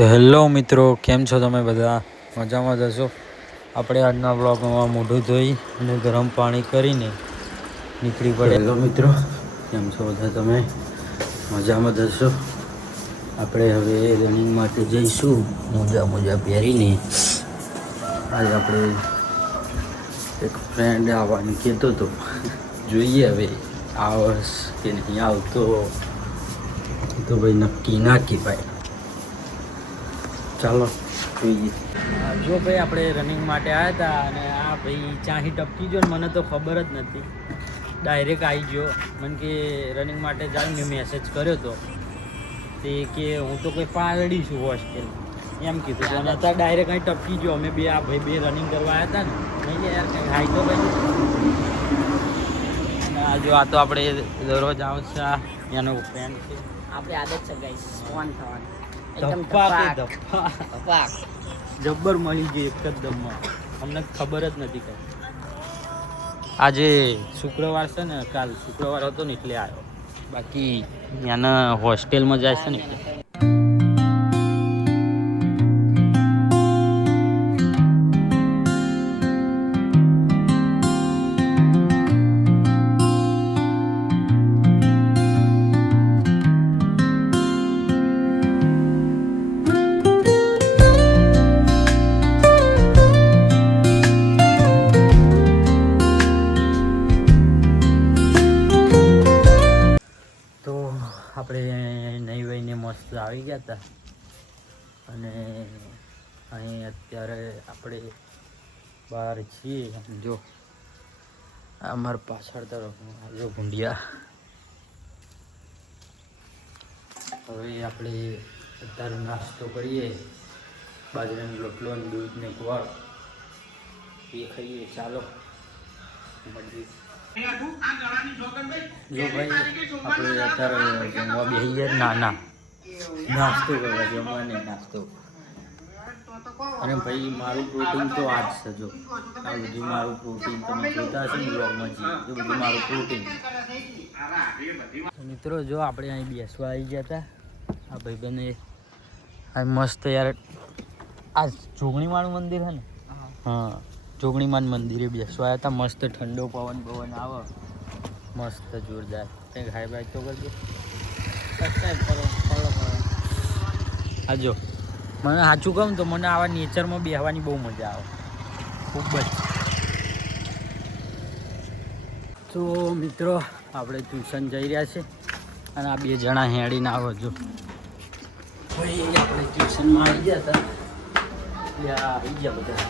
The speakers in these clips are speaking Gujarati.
તો હેલો મિત્રો, કેમ છો તમે બધા? મજામાં જ હશો. આપણે આજના બ્લોગમાં મોઢું ધોઈ અને ગરમ પાણી કરીને નીકળી પડે. હેલો મિત્રો, કેમ છો બધા? તમે મજામાં જ હશો. આપણે હવે રનિંગ માટે જઈશું. મોજા પહેરીને આજે આપણે એક ફ્રેન્ડ આવવાનું કહેતો હતો. જોઈએ હવે આવશ કે નહીં આવતો, તો ભાઈ નક્કી ના કહેવાય. ચાલો જોઈએ. જો ભાઈ આપણે રનિંગ માટે આવ્યા હતા અને આ ભાઈ ચાહી ટપકી ગયો ને મને તો ખબર જ નથી. ડાયરેક્ટ આવી ગયો. મને કે રનિંગ માટે જાય. મેં મેસેજ કર્યો હતો તે કે હું તો કોઈ પાલડી છું હોસ્ટેલ એમ કીધું તો. અને અત્યારે ડાયરેક્ટ અહીં ટપકી ગયો. અમે બે આ ભાઈ બે રનિંગ કરવા આવ્યા હતા ને નહીં યાર, કંઈ હાઈ તો ભાઈ. જો આ તો આપણે દરરોજ આવશે. એનો ફ્રેન્ડ છે. આપણે આદત છે ગાઈસ ફોન થવાની. ધપ્પા જબ્બર મળી ગઈ એક જ દમમાં. અમને ખબર જ નથી કઈ. આજે શુક્રવાર છે ને, કાલ શુક્રવાર હતો ને એટલે આવ્યો. બાકી ત્યાંના હોસ્ટેલમાં જાય છે ને એટલે. આપણે નહીં વહીને મસ્ત આવી ગયા હતા અને અહીં અત્યારે આપણે બહાર છીએ. જો અમારા પાછળ તરફ જો ભૂંડિયા. હવે આપણે અત્યારે નાસ્તો કરીએ. બાજરાનો રોટલો ને દૂધ ને ગોળ એ ખાઈએ. ચાલો મળીએ. જો ભાઈ આપણે અત્યારે જમવા બેસીએ. ના નાસ્તો કરવા જમવા નહીં, નાસ્તો. અને ભાઈ મારું પ્રોટીન તો આ જ છે. જો આ બધું મારું પ્રોટીન તમે જોતા હશો ને બ્લોગમાં જઈએ. એ બધું મારું પ્રોટીન. મિત્રો જો આપણે અહીં બેસવા આવી ગયા હતા. આ ભાઈબંધે આ મસ્ત યાર આ જોગણીમાનું મંદિર છે ને, હા જોગણીમાન મંદિરે બેસવા આવ્યા હતા. મસ્ત ઠંડો પવન આવે મસ્ત જોરદાર. કંઈક હાઈ બાઈક તો કરજો. સબસ્ક્રાઈબ કરો, ફોલો કરો. હા જો મને સાચું કહું તો મને આવા નેચરમાં બેસવાની બહુ મજા આવે, ખૂબ જ. તો મિત્રો આપણે ટ્યુશન જઈ રહ્યા છે અને આ બે જણા હેડીને આવો. જો ભાઈ આપણે ટ્યુશનમાં આવી ગયા હતા. આવી ગયા બધા.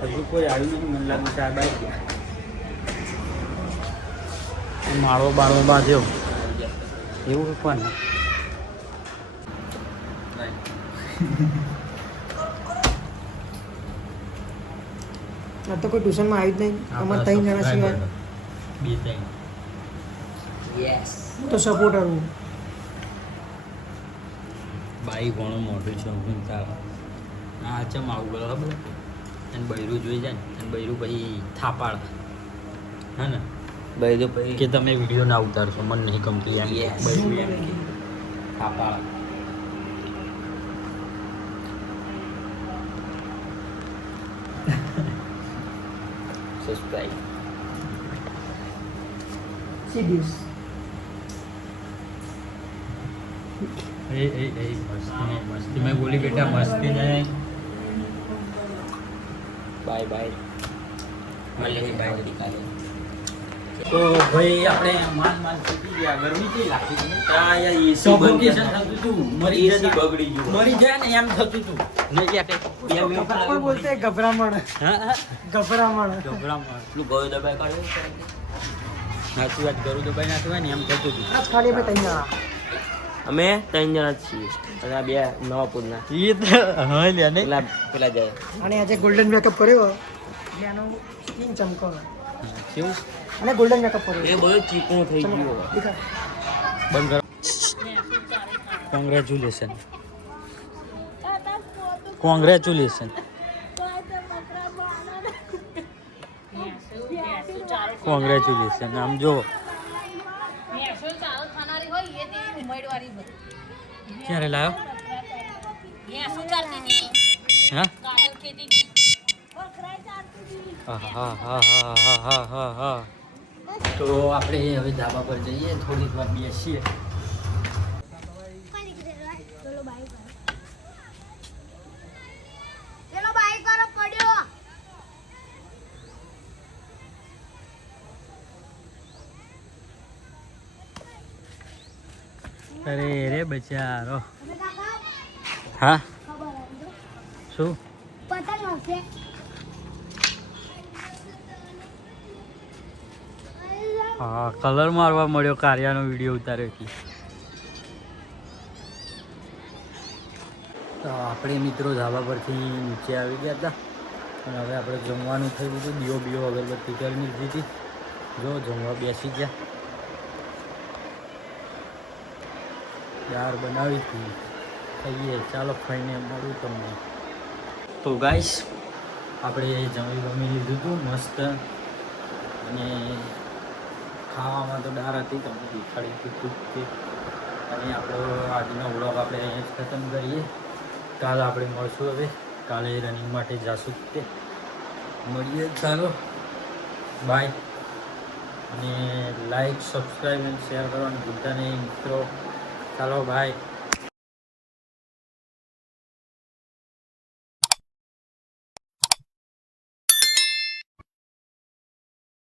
હજુ કોઈ આવ્યું નહીં. મને લાગે સાહેબ આવી ગયા. માળો બાળો બાંધ્યો એવું પણ આ તો કોઈ ટ્યુશનમાં આવી જ નહીં. અમારે 3 જણા સિવાય. બે 3. યસ હું તો સપોર્ટર હું. બાઈ ઘણો મોટું છે. હું આ ચમ આવું ગયો ખબર. અને બૈરું જોઈ જાય ને, અને બૈરું પછી થાપાડ હા ને. બૈરું પછી કે તમે વિડીયો ના ઉતારશો, મને નહીં ગમતું એમ. બૈરું એમ કે થાપાડ. સબસ્ક્રાઇબ. સિરિયસ એ મસ્તી મેં બોલી બેટા, મસ્તી નહીં. Bye bye. તો ભાઈ આપણે માન થતી ગયા. ગરમી કેવી લાગતી હતી. સફોકેશન થતું હતું. મરી જાય ને એમ થતું હતું. કોઈ બોલતે ગભરામણ. ગભરામણ પેલું ગળું દબાઈ કાઢ્યું. સાચી વાત, ગળું દબાઈ નાખ્યું હોય ને એમ થતું હતું. ખાલી અમે 3 જણા. અમે 3 જણા જ છીએ અને આ બે નવાપુરના. એ તો હા લે ને પેલા જાય. અને આજે ગોલ્ડન મેકઅપ કર્યો એટલે આનો સ્કિન ચમકાવે. કેવું? અને ગોલ્ડન મેકઅપ કર્યો એ બધું ચીકણું થઈ ગયું. દેખાય. બંધ કરો. કોંગ્રેચ્યુલેશન. કોંગ્રેચ્યુલેશન. આમ જો ચાલુ થનારી હોય એ ઉમેદવારી ક્યારે લાવ્યો હા હા હા હા હા હા હા હા તો આપણે હવે ધાબા પર જઈએ થોડીક વાર બેસીએ અરે રે બચારો હા શું હા કલર મારવા મળ્યો કાર્યાનો વિડીયો ઉતાર્યો એટલે તો આપણે મિત્રો ધાબા પરથી નીચે આવી ગયા હતા અને હવે આપણે જમવાનું થઈ ગયું દીવો બીવો અગરબત્તી કરી દીધી હતી જો જમવા બેસી ગયા દાળ બનાવી હતી ખાઈએ ચાલો ખાઈને મળું તમને તો ગાઈસ આપણે જમી લીધું હતું મસ્ત અને ખાવામાં તો દાળ હતી તમને દેખાડી દીધું કે અને આપણો આજનો વ્લોગ આપણે અહીંયા જ ખતમ કરીએ કાલે આપણે મળશું હવે કાલે રનિંગ માટે જાશું તે મળીએ ચાલો બાય અને લાઈક સબસ્ક્રાઈબ અને શેર કરવાનું ભૂલતા નહીં મિત્રો ચાલો બાય